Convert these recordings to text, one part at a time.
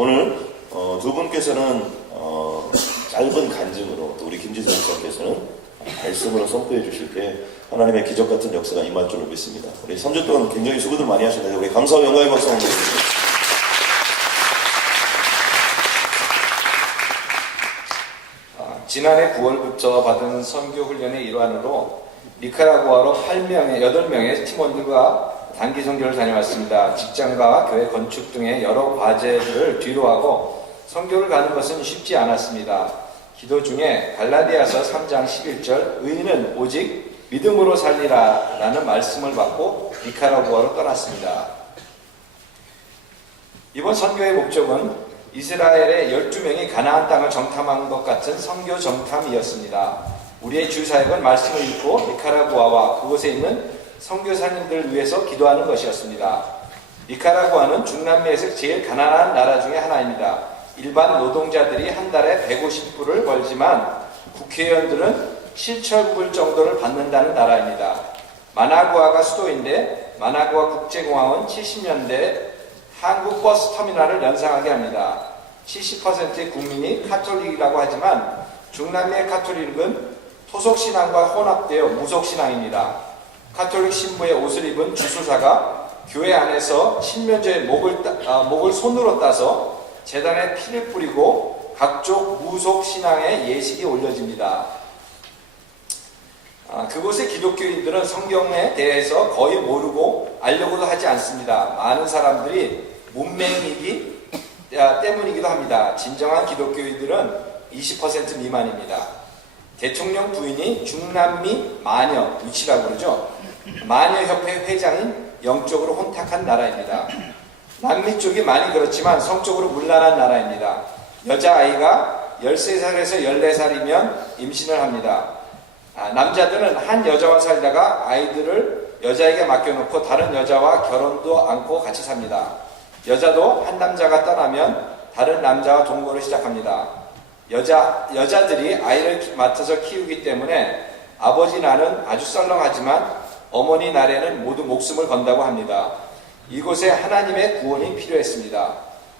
오늘 두 분께서는 짧은 간증으로, 또 우리 김지선 목사님께서는 말씀으로 선포해 주실 때 하나님의 기적 같은 역사가 임할 줄로 믿습니다. 우리 3주 동안 굉장히 수고들 많이 하셨는데 우리 감사와 영광의 박수 한번 드리겠습니다. 지난해 9월부터 받은 선교 훈련의 일환으로 니카라구아로 8명의 팀원들과 단기 선교를 다녀왔습니다. 직장과 교회 건축 등의 여러 과제들을 뒤로하고 선교를 가는 것은 쉽지 않았습니다. 기도 중에 갈라디아서 3장 11절 의인은 오직 믿음으로 살리라 라는 말씀을 받고 니카라구아로 떠났습니다. 이번 선교의 목적은 이스라엘의 12명이 가나안 땅을 정탐한 것 같은 선교 정탐이었습니다. 우리의 주사역은 말씀을 읽고 니카라구아와 그곳에 있는 선교사님들을 위해서 기도하는 것이었습니다. 니카라구아는 중남미에서 제일 가난한 나라 중에 하나입니다. 일반 노동자들이 한 달에 150불을 벌지만 국회의원들은 7,000불 정도를 받는다는 나라입니다. 마나구아가 수도인데 마나구아 국제공항은 70년대 한국 버스 터미널을 연상하게 합니다. 70%의 국민이 카톨릭이라고 하지만 중남미의 카톨릭은 토속신앙과 혼합되어 무속신앙입니다. 카톨릭 신부의 옷을 입은 주수사가 교회 안에서 신면조의 목을 손으로 따서 제단에 피를 뿌리고 각종 무속신앙의 예식이 올려집니다. 그곳의 기독교인들은 성경에 대해서 거의 모르고 알려고도 하지 않습니다. 많은 사람들이 문맹이기 때문이기도 합니다. 진정한 기독교인들은 20% 미만입니다. 대통령 부인이 중남미 마녀, 위치라고 그러죠. 마녀협회 회장인 영적으로 혼탁한 나라입니다. 남미 쪽이 많이 그렇지만 성적으로 문란한 나라입니다. 여자아이가 13살에서 14살이면 임신을 합니다. 남자들은 한 여자와 살다가 아이들을 여자에게 맡겨놓고 다른 여자와 결혼도 않고 같이 삽니다. 여자도 한 남자가 떠나면 다른 남자와 동거를 시작합니다. 여자들이 아이를 맡아서 키우기 때문에 아버지 날은 아주 썰렁하지만 어머니 날에는 모두 목숨을 건다고 합니다. 이곳에 하나님의 구원이 필요했습니다.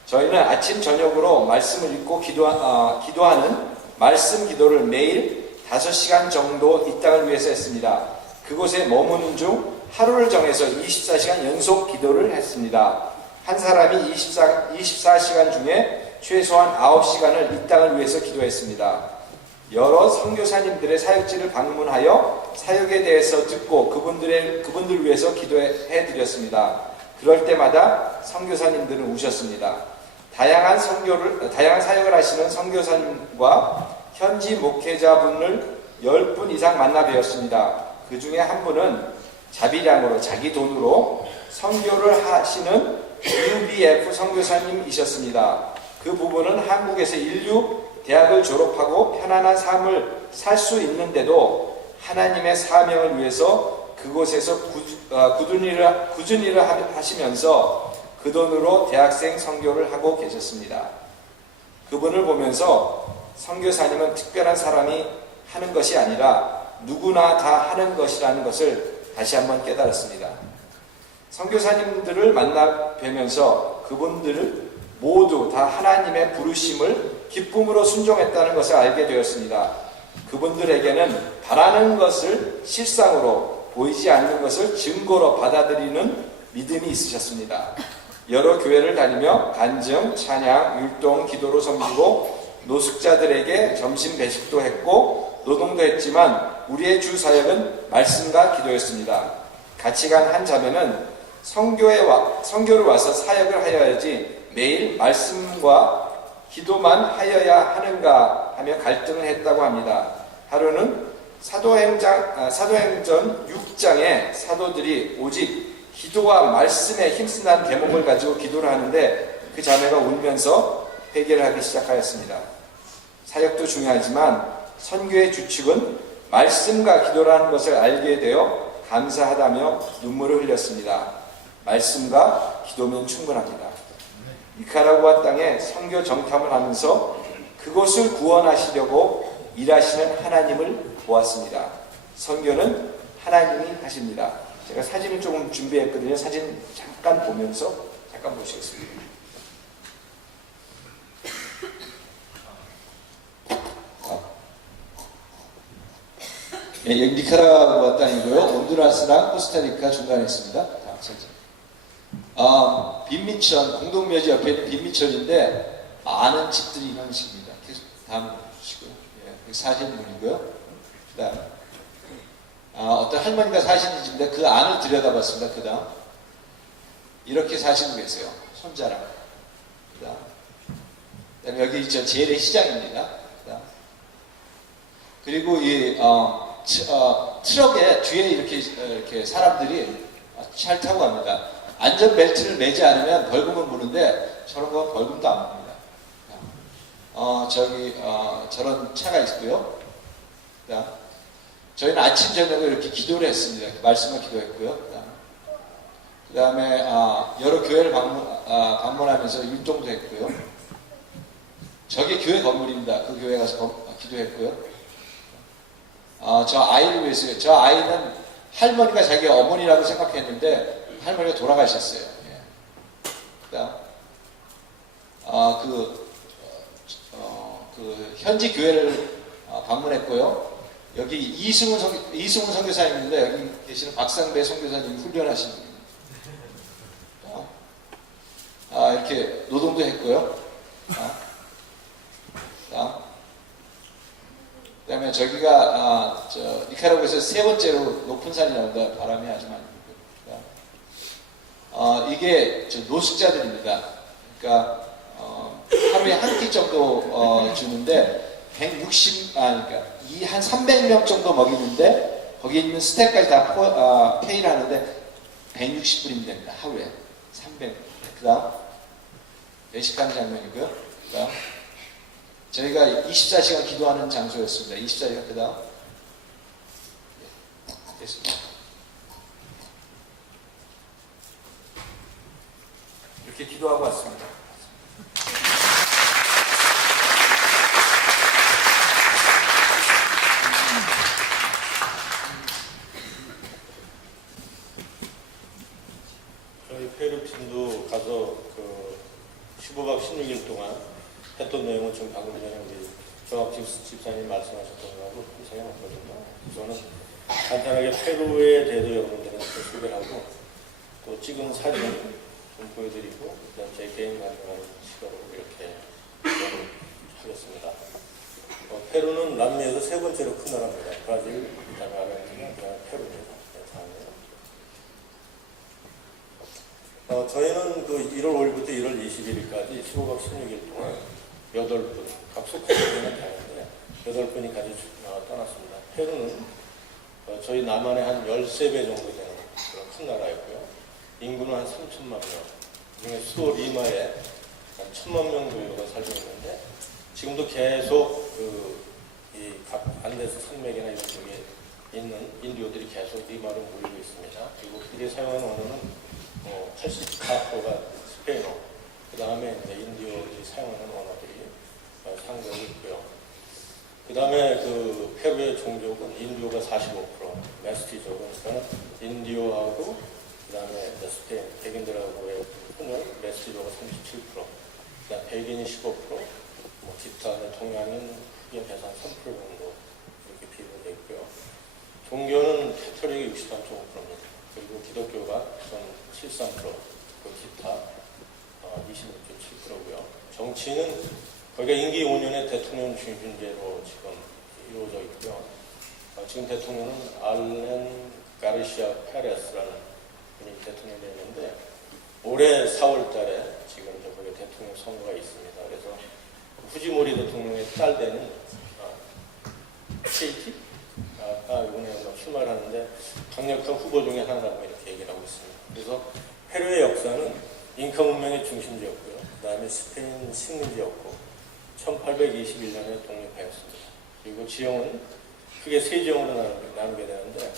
저희는 아침 저녁으로 말씀을 읽고 기도하는 말씀 기도를 매일 5시간 정도 이 땅을 위해서 했습니다. 그곳에 머무는 중 하루를 정해서 24시간 연속 기도를 했습니다. 한 사람이 24시간 중에 최소한 9시간을 이 땅을 위해서 기도했습니다. 여러 선교사님들의 사역지를 방문하여 사역에 대해서 듣고 그분들을 위해서 기도해 드렸습니다. 그럴 때마다 선교사님들은 우셨습니다. 다양한 사역을 하시는 선교사님과 현지 목회자분을 10분 이상 만나 뵈었습니다. 그 중에 한 분은 자비량으로 자기 돈으로 선교를 하시는 UBF 선교사님이셨습니다. 그 부부는 한국에서 인류 대학을 졸업하고 편안한 삶을 살 수 있는데도 하나님의 사명을 위해서 그곳에서 꾸준히 일을 하시면서 그 돈으로 대학생 선교를 하고 계셨습니다. 그분을 보면서 선교사님은 특별한 사람이 하는 것이 아니라 누구나 다 하는 것이라는 것을 다시 한번 깨달았습니다. 선교사님들을 만나 뵈면서 그분들을 모두 다 하나님의 부르심을 기쁨으로 순종했다는 것을 알게 되었습니다. 그분들에게는 바라는 것을 실상으로 보이지 않는 것을 증거로 받아들이는 믿음이 있으셨습니다. 여러 교회를 다니며 간증, 찬양, 율동, 기도로 섬기고 노숙자들에게 점심 배식도 했고 노동도 했지만 우리의 주 사역은 말씀과 기도였습니다. 같이 간 한 자매는 선교를 와서 사역을 하여야지 매일 말씀과 기도만 하여야 하는가 하며 갈등을 했다고 합니다. 하루는 사도행전 6장에 사도들이 오직 기도와 말씀에 힘쓴다는 대목을 가지고 기도를 하는데 그 자매가 울면서 회개를 하기 시작하였습니다. 사역도 중요하지만 선교의 주축은 말씀과 기도라는 것을 알게 되어 감사하다며 눈물을 흘렸습니다. 말씀과 기도면 충분합니다. 니카라구아 땅에 선교 정탐을 하면서 그곳을 구원하시려고 일하시는 하나님을 보았습니다. 선교는 하나님이 하십니다. 제가 사진을 조금 준비했거든요. 사진 잠깐 보면서 잠깐 보시겠습니다. 예, 여기 니카라구아 땅이고요. 온두라스랑 코스타리카 중간에 있습니다. 다음 사진. 빈민천, 공동묘지 옆에 있는 빈민천인데 많은 집들이 이런 식입니다. 계속 다음 보시고요. 예, 여기 사시는 분이고요. 그다음 어떤 할머니가 사시는 집인데 그 안을 들여다봤습니다. 그다음 이렇게 사시고 계세요. 손자랑. 그다음 여기 재래시장입니다. 그다음 그리고 이 트럭에 뒤에 이렇게 사람들이 잘 타고 갑니다. 안전벨트를 매지 않으면 벌금은 무는데 저런 건 벌금도 안 묻니다. 저런 차가 있고요. 저희는 아침 저녁에 이렇게 기도를 했습니다. 말씀을 기도했고요. 그 다음에 여러 교회를 방문하면서 율동도 했고요. 저게 교회 건물입니다. 그 교회 가서 기도했고요. 저 아이를 위해서요. 저 아이는 할머니가 자기 어머니라고 생각했는데 할머니가 돌아가셨어요. 예. 그다음 그 현지 교회를 방문했고요. 여기 이승훈 선교사님인데 여기 계시는 박상배 선교사님 훈련하신 분입니다. 이렇게 노동도 했고요. 그다음에 저기가 니카라구아에서 세 번째로 높은 산이 나온다. 바람이 아주 많이 불고요. 이게 노숙자들입니다. 그러니까 하루에 한 끼 정도 주는데 160, 그러니까 한 300명 정도 먹이는데 거기에 있는 스태프까지 다 페이를 하는데 160불이면 됩니다. 하루에 300. 그다음 외식하는 장면이고요. 그다음 저희가 24시간 기도하는 장소였습니다. 24시간. 그다음 됐습니다. 이렇게 기도하고 왔습니다. 저희 페루 팀도 가서 15박 16일 동안 했던 내용은 지금 방금 전에 우리 조합 집사님 말씀하셨던 거하고 이상이 없거든요. 저는 간단하게 페루에 대해서 여러분들한테 소개를 하고 또 찍은 사진 좀 보여드리고 그다음 제 개인 가능한 시각으로 이렇게 하겠습니다. 페루는 남미에서 세 번째로 큰 나라입니다. 브라질, 그다음에 아르헨티나, 그다음에 페루입니다. 저희는 1월 5일부터 1월 21일까지 15박 16일 동안 8분, 각 속하는 다른데 8분이 같이 떠났습니다. 페루는 저희 남한의 한 13배 정도 되는 그런 큰 나라였고요. 인구는 한 3천만 명, 그중에 수도 리마에 한 1,000만 명 정도가 살고 있는데 지금도 계속 각 안데스 산맥이나 이런 쪽에 있는 인디오들이 계속 리마로 모이고 있습니다. 그리고 그들이 사용하는 언어는 84%가 스페인어, 그 다음에 인디오들이 사용하는 언어들이 상당히 있고요. 그 다음에 페루의 종족은 인디오가 45%, 메스티족은 인디오하고 그 다음에 스페인, 백인들하고의 혼혈, 메스티족은 37%, 그 다음 백인이 15%, 기타 동양인 크게 계산 3% 정도 이렇게 비교가 되어 있고요. 종교는 캐톨릭이 63.5%입니다. 그리고 기독교가 13%, 그 기타 26.7%고요. 정치는 거기가 임기 5년의 대통령 중심제로 지금 이루어져 있고요. 지금 대통령은 알렌 가르시아 페레스라는 분이 대통령이 됐는데 올해 4월 달에 지금 거기 대통령 선거가 있습니다. 그래서 후지모리 대통령의 딸 되는 케이티? 이번에 출마를 하는데 강력한 후보 중에 하나라고 이렇게 얘기를 하고 있습니다. 그래서 페루의 역사는 잉카 문명의 중심지였고요. 그 다음에 스페인 식민지였고 1821년에 독립하였습니다. 그리고 지형은 크게 세 지형으로 나누게 되는데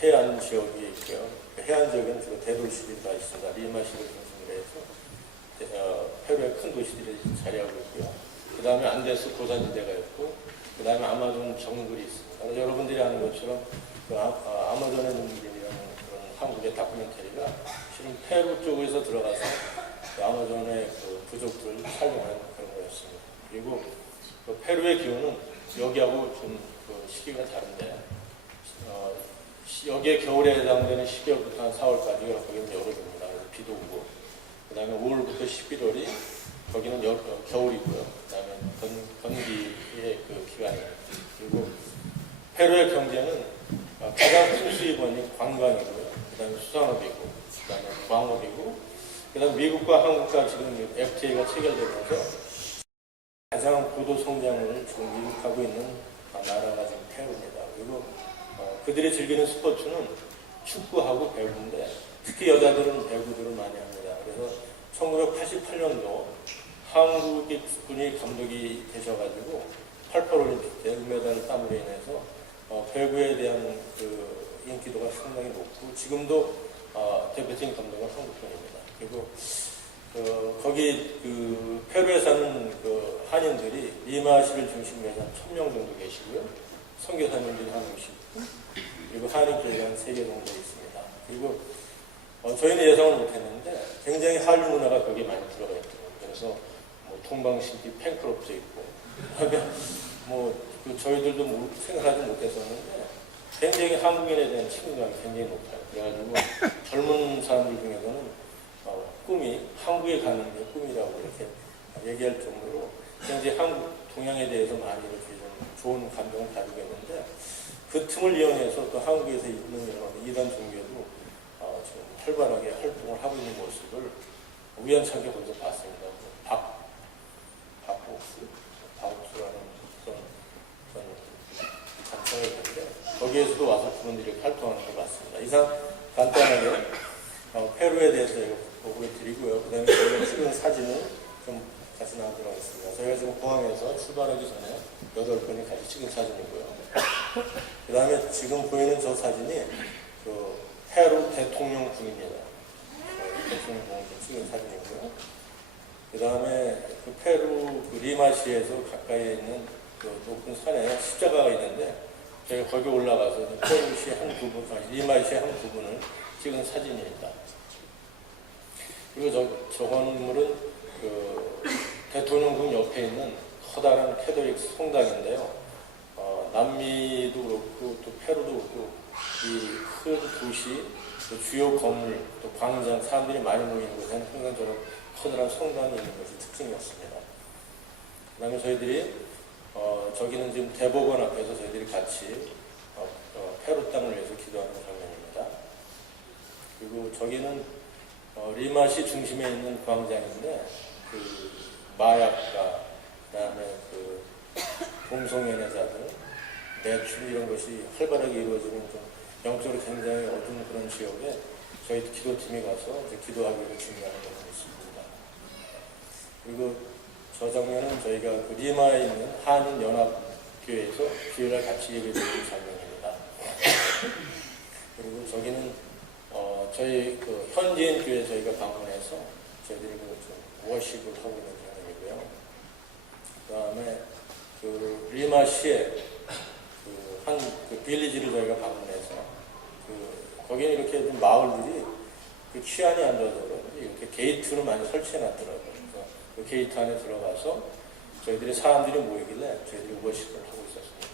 해안 지역이 있고요. 해안 지역은 주로 대도시들이 다 있습니다. 리마시를 중심으로 해서 페루의 큰 도시들이 자리하고 있고요. 그 다음에 안데스 고산지대가 있고 그 다음에 아마존 정글이 있습니다. 여러분들이 아는 것처럼 아마존의 눈물이라는 그런 한국의 다큐멘터리가 실은 페루 쪽에서 들어가서 아마존의 부족들을 촬영한 그런 거였습니다. 그리고 페루의 기온은 여기하고 좀 시기가 다른데 여기에 겨울에 해당되는 12월부터 한 4월까지가 거기는 여름입니다. 그래서 비도 오고, 그 다음에 5월부터 11월이 거기는 겨울이고요. 그 다음에 건기의 그 기간이에요. 그리고 페루의 경제는 가장 큰 수입원이 관광이고요. 그 다음에 수산업이고, 그 다음에 광업이고, 그 다음에 미국과 한국과 지금 FTA가 체결되면서 가장 고도 성장을 지금 이룩하고 있는 나라가 지금 페루입니다. 그리고 그들이 즐기는 스포츠는 축구하고 배구인데 특히 여자들은 배구들을 많이 합니다. 그래서 1988년도 한국분이 감독이 되셔가지고 88올림픽 때 은메달을 땀으로 인해서 배구에 대한 그 인기도가 상당히 높고 지금도 대표팀 감독은 한국분입니다. 그리고 거기 그 페루에 사는 그 한인들이 리마시를 중심으로 해서 1000명 정도 계시고요. 선교사님들이 한 50분, 그리고 한인교회가 한 3개 정도 있습니다. 그리고 저희는 예상을 못했는데 굉장히 한류 문화가 거기에 많이 들어가 있더라고요. 그래서 뭐 동방신기 팬클럽도 있고, 뭐 저희들도 생각하지 못했었는데 굉장히 한국인에 대한 친근감이 굉장히 높아요. 그래가지고 젊은 사람들 중에서는 꿈이 한국에 가는 게 꿈이라고 이렇게 얘기할 정도로 굉장히 한국 동양에 대해서 많이 이렇게 좀 좋은 감정을 가지고 있는데 그 틈을 이용해서 또 한국에서 있는 여러 이단 종교도 지금 활발하게 활동을 하고 있는 모습을 우연찮게 거기서 봤습니다. 박옥수라는 그런 단체가 있는데 거기에서도 와서 그분들이 이렇게 활동하는 것 같습니다. 이상 간단하게 페루에 대해서 보고를 드리고요. 그 다음에 저희가 찍은 사진을 좀 같이 나오도록 하겠습니다. 저희가 지금 공항에서 출발하기 전에 8분이 같이 찍은 사진이고요. 그 다음에 지금 보이는 저 사진이 그 페루 대통령궁입니다. 대통령궁을 찍은 사진이고요. 그 다음에 그 페루 그 리마시에서 가까이에 있는 그 높은 산에 십자가가 있는데 저희가 거기 올라가서 페루시 한 부분, 리마시의 한 부분을 찍은 사진입니다. 그리고 저 건물은 그 대통령궁 옆에 있는 커다란 캐톨릭 성당인데요. 남미도 그렇고 또 페루도 그렇고 이 큰 도시, 또 주요 건물, 또 광장, 사람들이 많이 모이는 곳에는 항상 저런 커다란 성당이 있는 것이 특징이었습니다. 그 다음에 저희들이 저기는 지금 대법원 앞에서 저희들이 같이 페루 땅을 위해서 기도하는 장면입니다. 그리고 저기는 리마시 중심에 있는 광장인데 그 마약과 그다음에 그 동성연애자들 매출 이런 것이 활발하게 이루어지는 좀 영적으로 굉장히 어두운 그런 지역에 저희 기도팀이 가서 이제 기도하기로 준비하는 경우가 있습니다. 그리고 저 장면은 저희가 그 리마에 있는 한인연합교회에서 주일날 같이 예배드리는 장면입니다. 그리고 저기는 저희 그 현지인 교회 저희가 방문해서 저희들이 그 워십을 하고 있는 장면이고요. 그 다음에 그 리마시에 그 빌리지를 저희가 방문해서 거기는 이렇게 좀 마을들이 그 취안이 안 좋아서 그런지 이렇게 게이트를 많이 설치해 놨더라고요. 그래서 그 게이트 안에 들어가서 저희들이 사람들이 모이길래 저희들이 워십을 하고 있었습니다.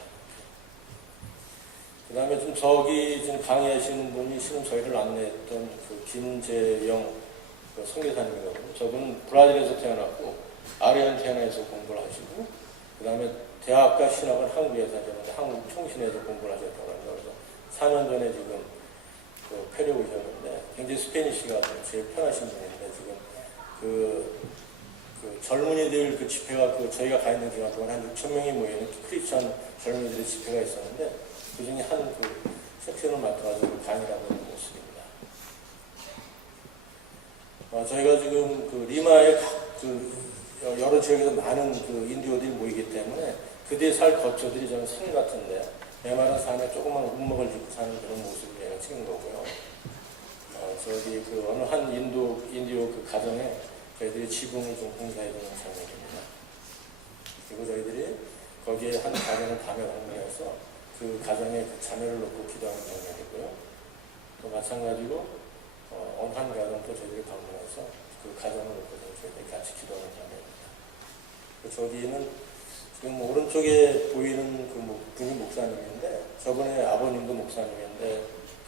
그 다음에 좀 저기 지금 강의하시는 분이 지금 저희를 안내했던 그 김재영 그 선교사님이거든요. 저분은 브라질에서 태어났고 아르헨티나에서 공부를 하시고 그 다음에 대학과 신학은 한국에서 하셨는데 한국 총신에서 공부를 하셨다고 합니다. 그래서 4년 전에 지금 그 페루에 오셨는데 굉장히 스페니쉬가 제일 편하신 분인데 지금 그 젊은이들 그 집회가 저희가 가 있는 기간 동안 한 6,000명이 모이는 크리스천 젊은이들의 집회가 있었는데 그 중에 한 그 섹션을 맡아가지고 강의를 하고 있는 모습입니다. 저희가 지금 그 리마의 여러 지역에서 많은 그 인디오들이 모이기 때문에 그들의 살 거처들이 저는 산 같은데 메마른 산에 조그만 운목을 짓고 사는 그런 모습을 내가 찍은 거고요. 저기 그 어느 한 인디오 그 가정에 저희들이 지붕을 좀 공사해주는 장면입니다. 그리고 저희들이 거기에 한 가정을 밤에 방문해서 그 가정에 그 자녀를 놓고 기도하는 장면이고요. 또 마찬가지로 어느 한 가정도 저희들이 방문해서 그 가정을 놓고 저희들이 같이 기도하는 장면입니다. 저기는 지금 오른쪽에 보이는 분이 목사님인데 저번에 아버님도 목사님인데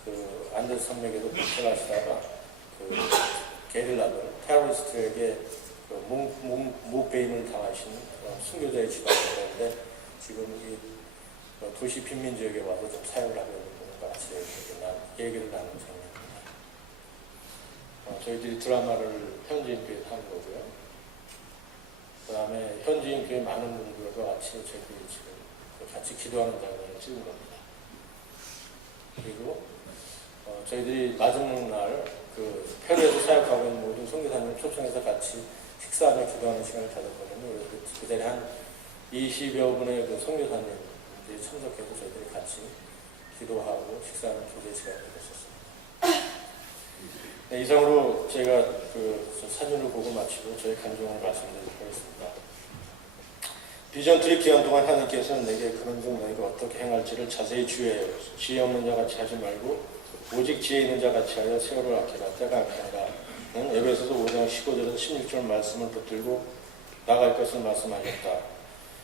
그 안데스 산맥에도 도착하시다가 그 게릴라들 테러리스트에게 그 목베인을 당하신 순교자의 집안인데 지금 이 도시 빈민 지역에 와서 좀 사역을 하고 있는 분과 같이 얘기를 나누는 장면입니다. 저희들이 드라마를 현지인교회에 하는 거고요. 그 다음에 현지인교회 많은 분들과 같이 저희들이 지금 같이 기도하는 장면을 찍은 겁니다. 그리고 저희들이 마지막 날 그 페루에서 사역하고 있는 모든 선교사님을 초청해서 같이 식사하며 기도하는 시간을 가졌거든요. 그래서 그 자리에 한 20여 분의 그 선교사님들이 참석해서 저희들이 같이 기도하고 식사하는 교제 시간을 가졌었습니다. 네, 이상으로 제가 그 사진을 보고 마치고 저희 간증을 말씀드리도록 하겠습니다. 비전 트립 기간 동안 하나님께서는 내게 그런 중 너희가 어떻게 행할지를 자세히 주의하여 지혜 없는 자 같이 하지 말고 오직 지혜 있는 자 같이 하여 세월을 아끼라 때가 아끼니라. 에베소서 5장 15절에서 16절 말씀을 붙들고 나갈 것을 말씀하셨다.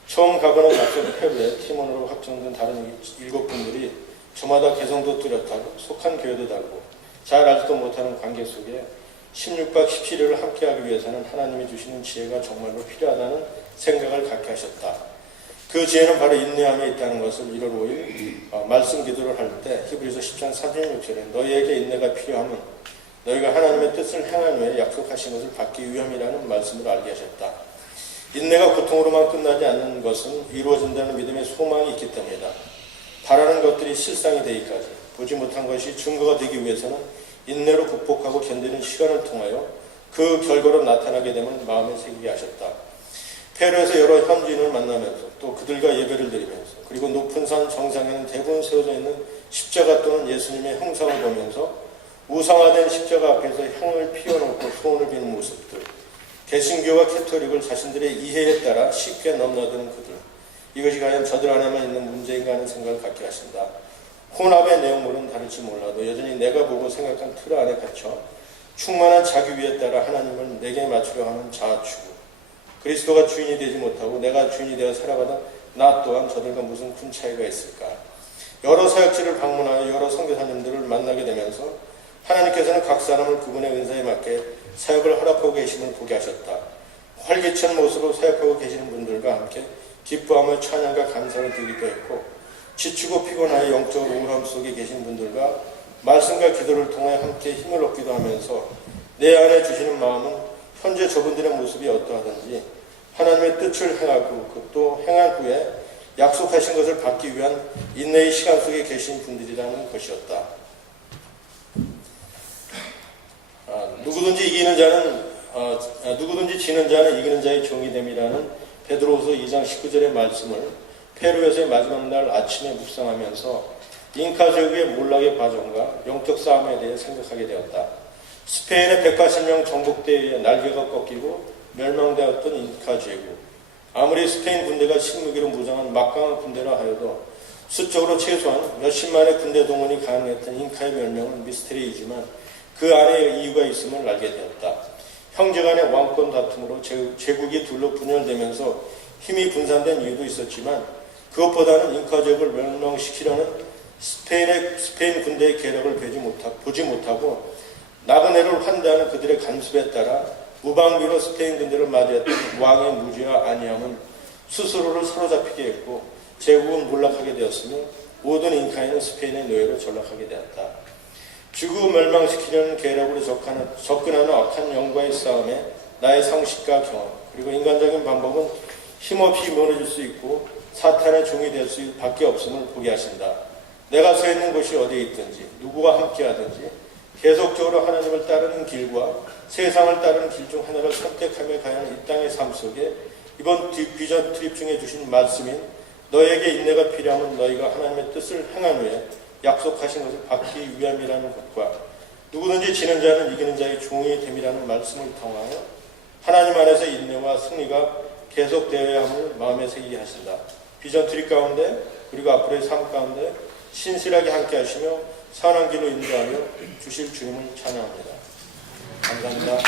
처음 가거나 낯선 페루에 팀원으로 확정된 다른 7분들이 저마다 개성도 뚜렷하고 속한 교회도 다르고 잘 알지도 못하는 관계 속에 16박 17일을 함께하기 위해서는 하나님이 주시는 지혜가 정말로 필요하다는 생각을 갖게 하셨다. 그 지혜는 바로 인내함에 있다는 것을 1월 5일 말씀 기도를 할 때 히브리서 10장 36절에 너희에게 인내가 필요하면 너희가 하나님의 뜻을 행한 후에 약속하신 것을 받기 위함이라는 말씀을 알게 하셨다. 인내가 고통으로만 끝나지 않는 것은 이루어진다는 믿음의 소망이 있기 때문이다. 바라는 것들이 실상이 되기까지 보지 못한 것이 증거가 되기 위해서는 인내로 극복하고 견디는 시간을 통하여 그 결과로 나타나게 되면 마음에 새기게 하셨다. 페루에서 여러 현지인을 만나면서 또 그들과 예배를 드리면서 그리고 높은 산 정상에는 대부분 세워져 있는 십자가 또는 예수님의 형상을 보면서 우상화된 십자가 앞에서 향을 피워놓고 소원을 비는 모습들, 개신교와 캐토릭을 자신들의 이해에 따라 쉽게 넘나드는 그들, 이것이 과연 저들 안에만 있는 문제인가 하는 생각을 갖게 하신다. 혼합의 내용물은 다를지 몰라도 여전히 내가 보고 생각한 틀 안에 갇혀 충만한 자기위에 따라 하나님을 내게 맞추려 하는 자아추구, 그리스도가 주인이 되지 못하고 내가 주인이 되어 살아가던 나 또한 저들과 무슨 큰 차이가 있을까. 여러 사역지를 방문하여 여러 선교사님들을 만나게 되면서 하나님께서는 각 사람을 그분의 은사에 맞게 사역을 허락하고 계심을 보게 하셨다. 활기찬 모습으로 사역하고 계시는 분들과 함께 기뻐하며 찬양과 감사를 드리기도 했고, 지치고 피곤하여 영적 우울함 속에 계신 분들과 말씀과 기도를 통해 함께 힘을 얻기도 하면서 내 안에 주시는 마음은 현재 저분들의 모습이 어떠하든지 하나님의 뜻을 행하고 또 행한 후에 약속하신 것을 받기 위한 인내의 시간 속에 계신 분들이라는 것이었다. 누구든지 지는 자는 이기는 자의 종이 됨이라는 베드로후서 2장 19절의 말씀을 페루에서의 마지막 날 아침에 묵상하면서 잉카 제국의 몰락의 과정과 영적 싸움에 대해 생각하게 되었다. 스페인의 180명 정복대에 의해 날개가 꺾이고 멸망되었던 잉카 제국. 아무리 스페인 군대가 식무기로 무장한 막강한 군대라 하여도 수적으로 최소한 몇십만의 군대 동원이 가능했던 잉카의 멸망은 미스터리이지만 그 안에 이유가 있음을 알게 되었다. 형제간의 왕권 다툼으로 제국이 둘로 분열되면서 힘이 분산된 이유도 있었지만 그것보다는 잉카 제국을 멸망시키려는 스페인 군대의 계략을 보지 못하고 나그네를 환대하는 그들의 간섭에 따라 무방비로 스페인 군대를 맞이했던 왕의 무지와 안위함은 스스로를 사로잡히게 했고 제국은 몰락하게 되었으며 모든 잉카인은 스페인의 노예로 전락하게 되었다. 지구 멸망시키려는 계략으로 접근하는 악한 영과의 싸움에 나의 상식과 경험 그리고 인간적인 방법은 힘없이 무너질 수 있고 사탄의 종이 될 수밖에 없음을 보게 하신다. 내가 서 있는 곳이 어디에 있든지 누구와 함께하든지 계속적으로 하나님을 따르는 길과 세상을 따르는 길 중 하나를 선택하며 가야 하는 이 땅의 삶 속에 이번 비전 트립 중에 주신 말씀인 너에게 인내가 필요하면 너희가 하나님의 뜻을 행한 후에 약속하신 것을 받기 위함이라는 것과 누구든지 지는 자는 이기는 자의 종이 됨이라는 말씀을 통하여 하나님 안에서 인내와 승리가 계속되어야 함을 마음에 새기게 하신다. 비전 트립 가운데 그리고 앞으로의 삶 가운데 신실하게 함께 하시며 선한 길로 인도하여 주실 주님을 찬양합니다. 감사합니다.